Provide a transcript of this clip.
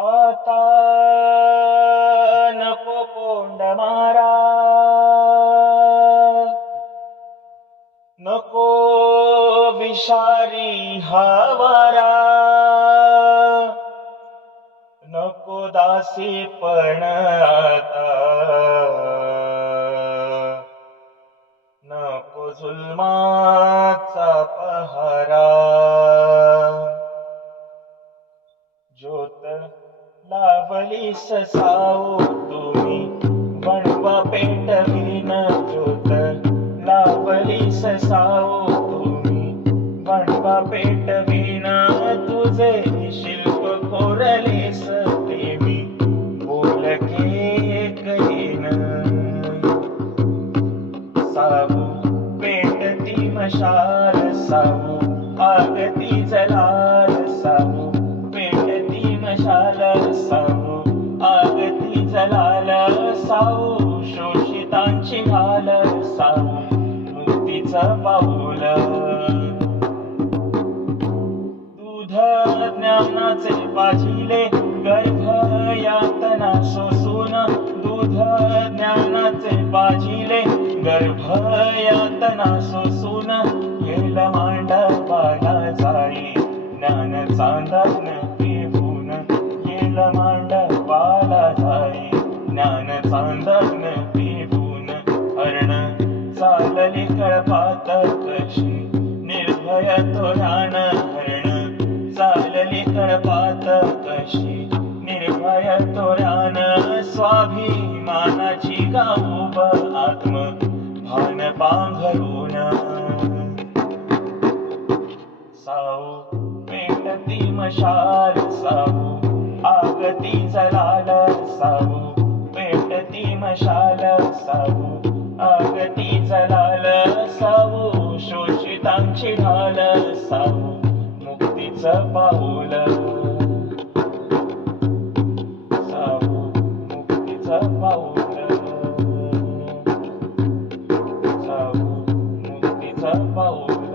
आता नको कोंड मारा. नको विषारी हवारा. नको दासी पण आता. नको जुलमाचा पहारा. लावली ससाओ तुम्ही. वणवा पेटवीन ज्योत लावली ससाओ तुम्ही. वणवा पेटवीन तुझे शिल्प कोरलेस प्रेमी बोलके करीन सावू पेटती मशाल सावू आगती जलाल सावू पेटती मशाल शोषितांची घाल सावू मुक्तीचं पाऊल. दूध ज्ञानाचे पाजिले गर्भ यातना सोसून दूध ज्ञानाचे पाजिले गर्भ यातना सोसून येल मांडवाला जाई ज्ञान चांदन पिऊन येल मांडवाला जाई ज्ञान चांदन कशी निर्भय तोरान स्वाभिमानाची गाऊब आत्म भान पांघरून. साऊ पेटती मशाल साऊ आगती जलाल साऊ पेटती मशाल साऊ आगती जलाल साऊ शोषितांची ढाल साऊ मुक्तीचं पाऊल. dá valor.